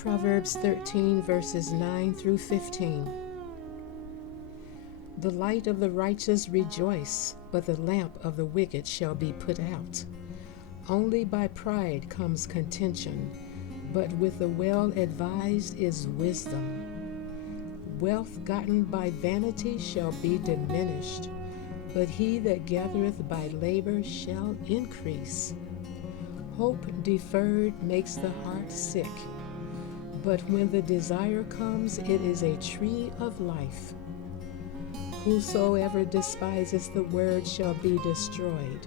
Proverbs 13, verses 9 through 15. The light of the righteous rejoice, but the lamp of the wicked shall be put out. Only by pride comes contention, but with the well-advised is wisdom. Wealth gotten by vanity shall be diminished, but he that gathereth by labor shall increase. Hope deferred makes the heart sick, but when the desire comes, it is a tree of life. Whosoever despises the word shall be destroyed,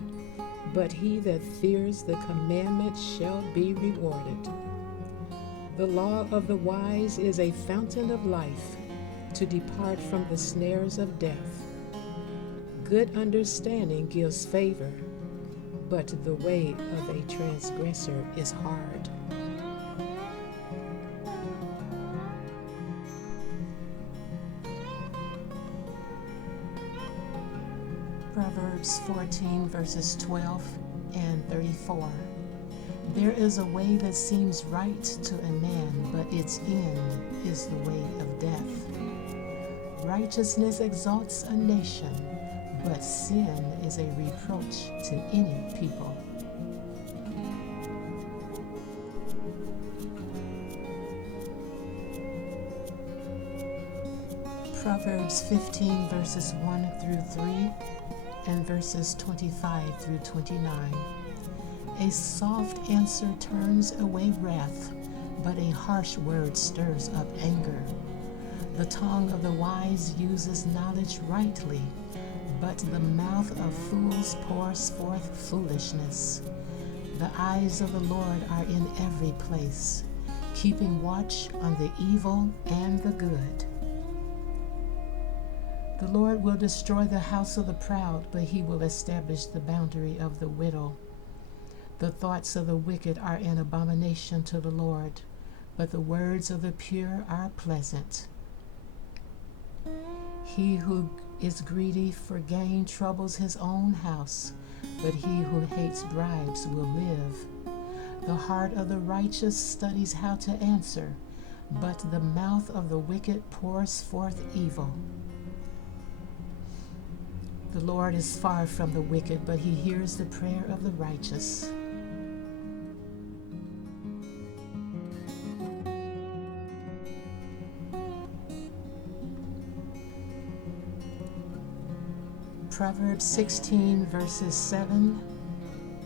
but he that fears the commandment shall be rewarded. The law of the wise is a fountain of life, to depart from the snares of death. Good understanding gives favor, but the way of a transgressor is hard. Proverbs 14, verses 12 and 34. There is a way that seems right to a man, but its end is the way of death. Righteousness exalts a nation, but sin is a reproach to any people. Proverbs 15, verses 1 through 3 and verses 25 through 29. A soft answer turns away wrath, but a harsh word stirs up anger. The tongue of the wise uses knowledge rightly, but the mouth of fools pours forth foolishness. The eyes of the Lord are in every place, keeping watch on the evil and the good. The Lord will destroy the house of the proud, but he will establish the boundary of the widow. The thoughts of the wicked are an abomination to the Lord, but the words of the pure are pleasant. He who is greedy for gain troubles his own house, but he who hates bribes will live. The heart of the righteous studies how to answer, but the mouth of the wicked pours forth evil. The Lord is far from the wicked, but he hears the prayer of the righteous. Proverbs 16, verses 7,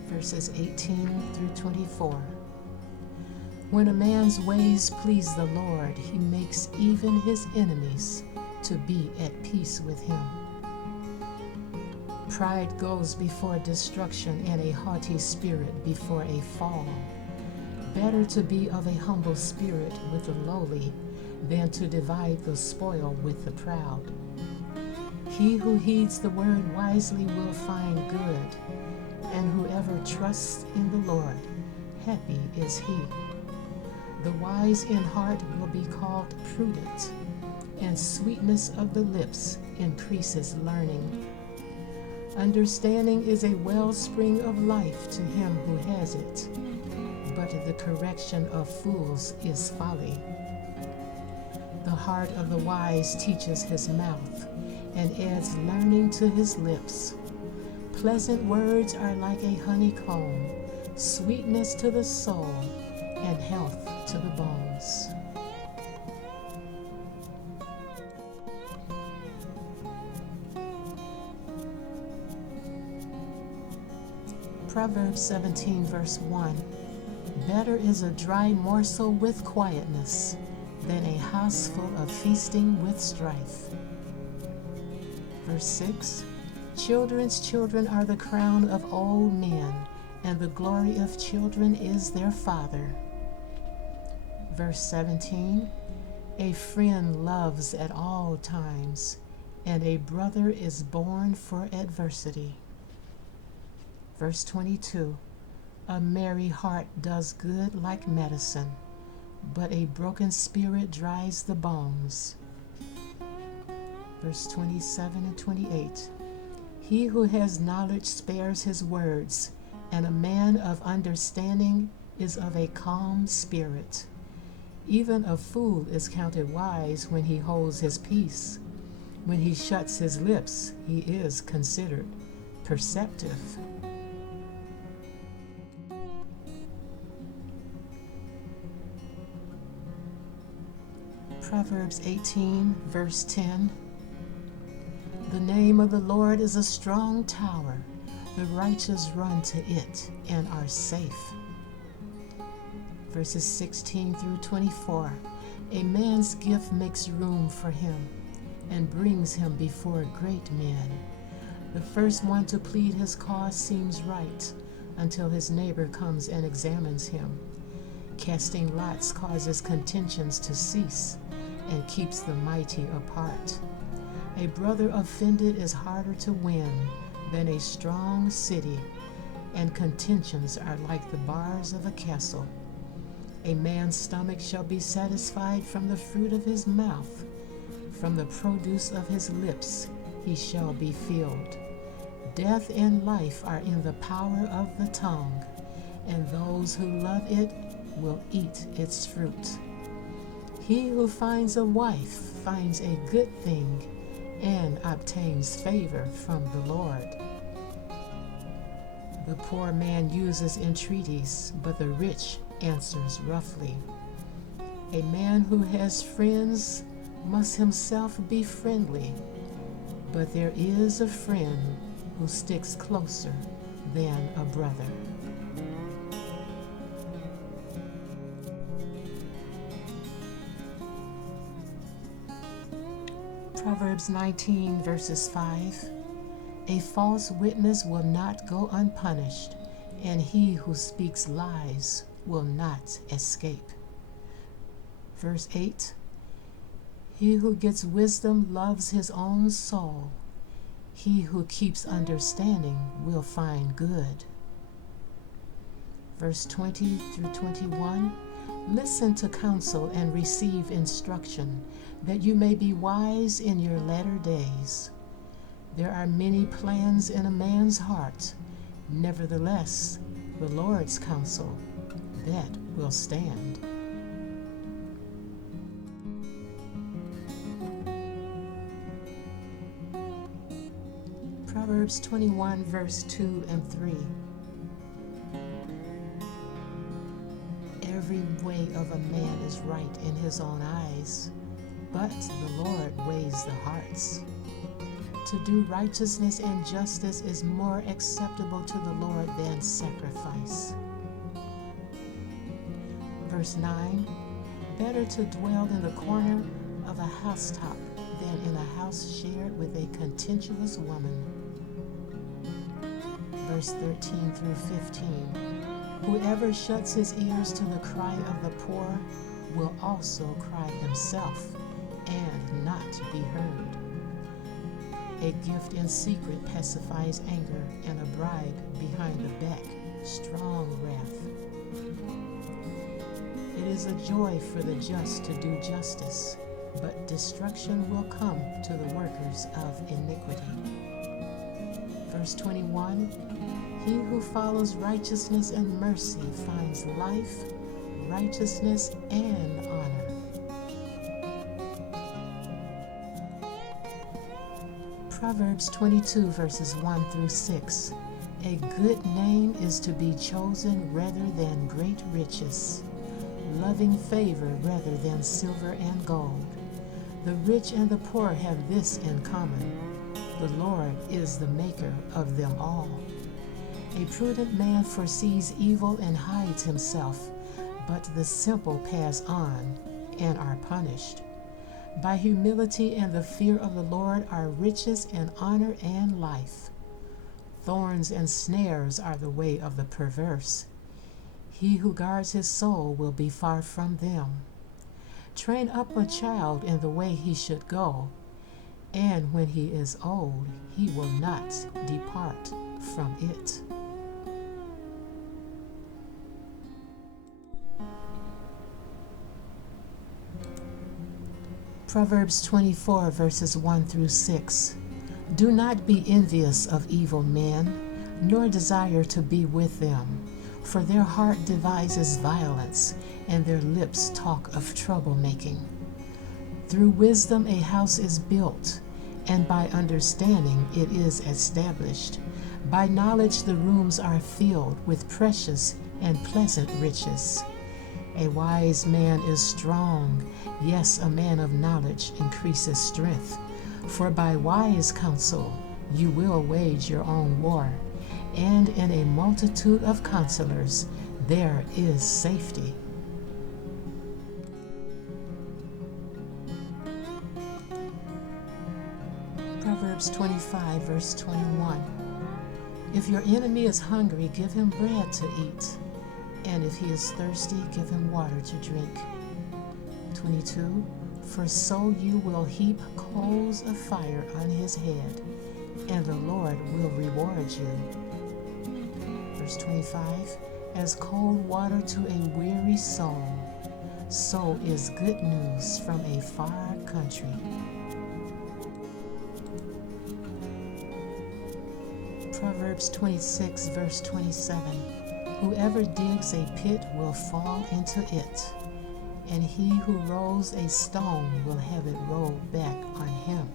verses 18 through 24. When a man's ways please the Lord, he makes even his enemies to be at peace with him. Pride goes before destruction, and a haughty spirit before a fall. Better to be of a humble spirit with the lowly than to divide the spoil with the proud. He who heeds the word wisely will find good, and whoever trusts in the Lord, happy is he. The wise in heart will be called prudent, and sweetness of the lips increases learning. Understanding is a wellspring of life to him who has it, but the correction of fools is folly. The heart of the wise teaches his mouth, and adds learning to his lips. Pleasant words are like a honeycomb, sweetness to the soul, and health to the bones. Proverbs 17, verse 1. Better is a dry morsel with quietness than a house full of feasting with strife. Verse 6. Children's children are the crown of old men, and the glory of children is their father. Verse 17. A friend loves at all times, and a brother is born for adversity. Verse 22. A merry heart does good like medicine, but a broken spirit dries the bones. Verse 27 and 28. He who has knowledge spares his words, and a man of understanding is of a calm spirit. Even a fool is counted wise when he holds his peace. When he shuts his lips, he is considered perceptive. Proverbs 18, verse 10. The name of the Lord is a strong tower. The righteous run to it and are safe. Verses 16 through 24. A man's gift makes room for him and brings him before great men. The first one to plead his cause seems right until his neighbor comes and examines him. Casting lots causes contentions to cease and keeps the mighty apart. A brother offended is harder to win than a strong city, and contentions are like the bars of a castle. A man's stomach shall be satisfied from the fruit of his mouth. From the produce of his lips he shall be filled. Death and life are in the power of the tongue, and those who love it will eat its fruit. He who finds a wife finds a good thing and obtains favor from the Lord. The poor man uses entreaties, but the rich answers roughly. A man who has friends must himself be friendly, but there is a friend who sticks closer than a brother. Proverbs 19, verses 5. A false witness will not go unpunished, and he who speaks lies will not escape. Verse 8. He who gets wisdom loves his own soul. He who keeps understanding will find good. Verse 20 through 21. Listen to counsel and receive instruction, that you may be wise in your latter days. There are many plans in a man's heart. Nevertheless, the Lord's counsel, that will stand. Proverbs 21, verse 2 and 3. Every way of a man is right in his own eyes, but the Lord weighs the hearts. To do righteousness and justice is more acceptable to the Lord than sacrifice. Verse 9. Better to dwell in the corner of a housetop than in a house shared with a contentious woman. Verse 13 through 15. Whoever shuts his ears to the cry of the poor will also cry himself and not be heard. A gift in secret pacifies anger, and a bribe behind the back strong wrath. It is a joy for the just to do justice, but destruction will come to the workers of iniquity. Verse 21, he who follows righteousness and mercy finds life, righteousness, and honor. Proverbs 22, verses 1 through 6. A good name is to be chosen rather than great riches, loving favor rather than silver and gold. The rich and the poor have this in common: the Lord is the maker of them all. A prudent man foresees evil and hides himself, but the simple pass on and are punished. By humility and the fear of the Lord are riches and honor and life. Thorns and snares are the way of the perverse. He who guards his soul will be far from them. Train up a child in the way he should go, and when he is old, he will not depart from it. Proverbs 24, verses 1 through 6. Do not be envious of evil men, nor desire to be with them, For their heart devises violence, and their lips talk of troublemaking. Through wisdom a house is built, and by understanding it is established. By knowledge the rooms are filled with precious and pleasant riches. A wise man is strong, yes, a man of knowledge increases strength. For by wise counsel you will wage your own war, and in a multitude of counselors there is safety. Proverbs 25, verse 21. If your enemy is hungry, give him bread to eat, and if he is thirsty, give him water to drink. 22. For so you will heap coals of fire on his head, and the Lord will reward you. Verse 25. As cold water to a weary soul, so is good news from a far country. Proverbs 26, verse 27. Whoever digs a pit will fall into it, and he who rolls a stone will have it rolled back on him.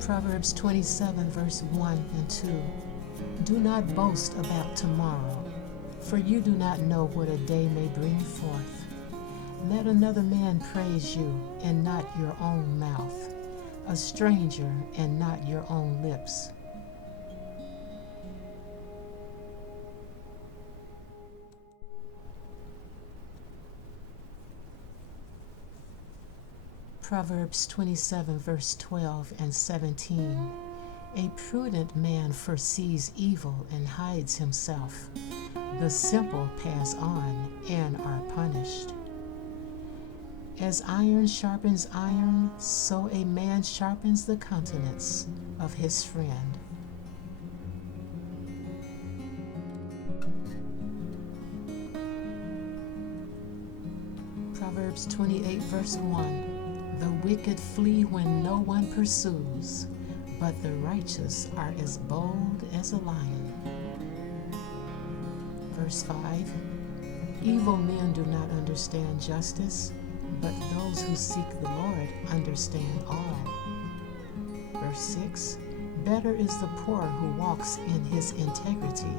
Proverbs 27, verse 1 and 2. Do not boast about tomorrow, for you do not know what a day may bring forth. Let another man praise you, and not your own mouth, a stranger, and not your own lips. Proverbs 27, verse 12 and 17. A prudent man foresees evil and hides himself. The simple pass on and are punished. As iron sharpens iron, so a man sharpens the countenance of his friend. Proverbs 28, verse 1. The wicked flee when no one pursues, but the righteous are as bold as a lion. Verse 5. Evil men do not understand justice, but those who seek the Lord understand all. Verse 6. Better is the poor who walks in his integrity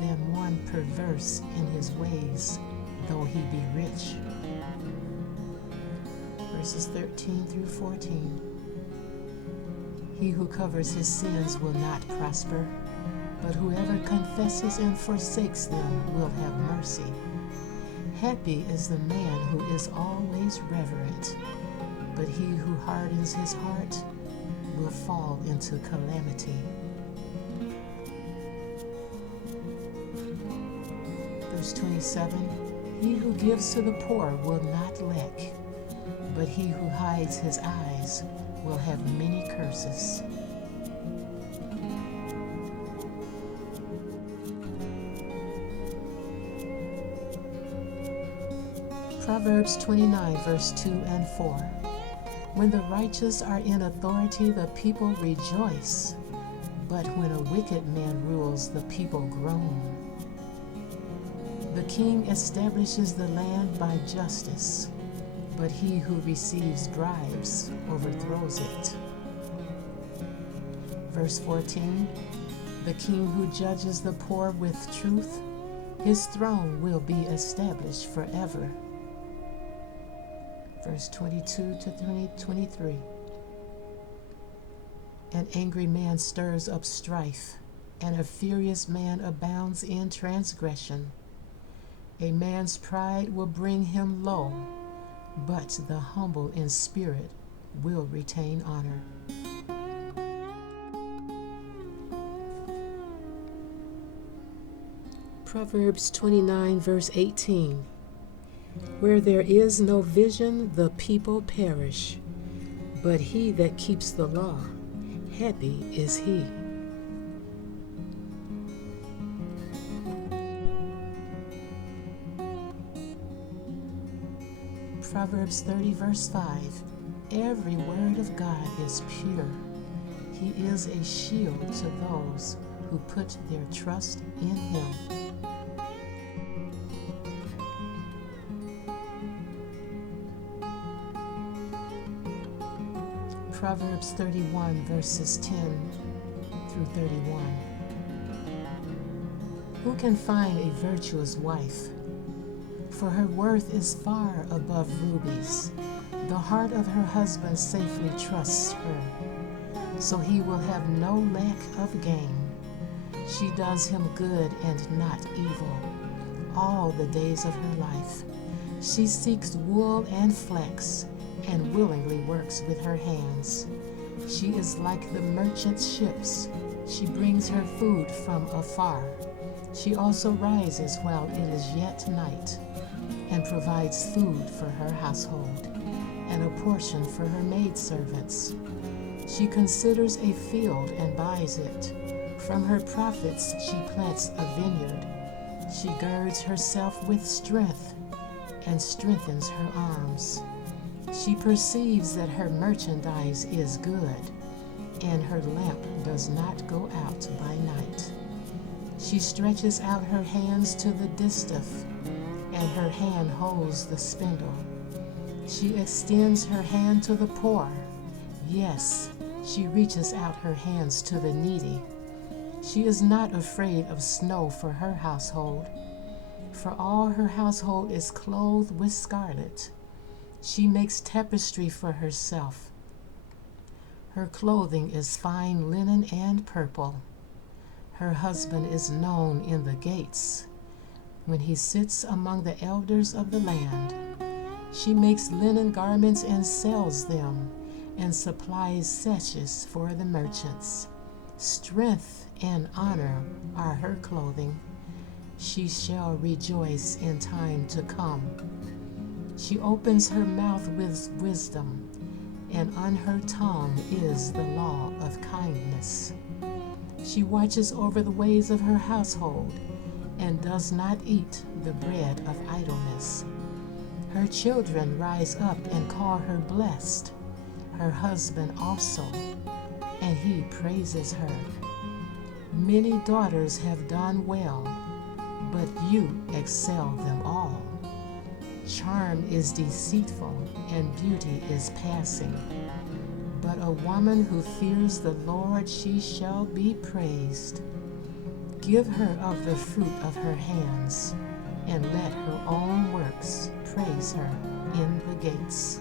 than one perverse in his ways, though he be rich. Verses 13 through 14. He who covers his sins will not prosper, but whoever confesses and forsakes them will have mercy. Happy is the man who is always reverent, but he who hardens his heart will fall into calamity. Verse 27, he who gives to the poor will not lack, but he who hides his eyes will have many curses. Proverbs 29, verse 2 and 4. When the righteous are in authority, the people rejoice, but when a wicked man rules, the people groan. The king establishes the land by justice, but he who receives bribes overthrows it. Verse 14. The king who judges the poor with truth, his throne will be established forever. Verse 22 to 23. An angry man stirs up strife, and a furious man abounds in transgression. A man's pride will bring him low, but the humble in spirit will retain honor. Proverbs 29, verse 18. Where there is no vision, the people perish, but he that keeps the law, happy is he. Proverbs 30, verse 5. Every word of God is pure. He is a shield to those who put their trust in him. Proverbs 31, verses 10 through 31. Who can find a virtuous wife? For her worth is far above rubies. The heart of her husband safely trusts her, so he will have no lack of gain. She does him good and not evil all the days of her life. She seeks wool and flax, and willingly works with her hands. She is like the merchant's ships. She brings her food from afar. She also rises while it is yet night, and provides food for her household, and a portion for her maidservants. She considers a field and buys it. From her profits she plants a vineyard. She girds herself with strength, and strengthens her arms. She perceives that her merchandise is good, and her lamp does not go out by night. She stretches out her hands to the distaff, and her hand holds the spindle. She extends her hand to the poor. Yes, she reaches out her hands to the needy. She is not afraid of snow for her household, for all her household is clothed with scarlet. She makes tapestry for herself. Her clothing is fine linen and purple. Her husband is known in the gates, when he sits among the elders of the land. She makes linen garments and sells them, and supplies sashes for the merchants. Strength and honor are her clothing. She shall rejoice in time to come. She opens her mouth with wisdom, and on her tongue is the law of kindness. She watches over the ways of her household, and does not eat the bread of idleness. Her children rise up and call her blessed, her husband also, and he praises her. Many daughters have done well, but you excel them all. Charm is deceitful, and beauty is passing. But a woman who fears the Lord, she shall be praised. Give her of the fruit of her hands, and let her own works praise her in the gates.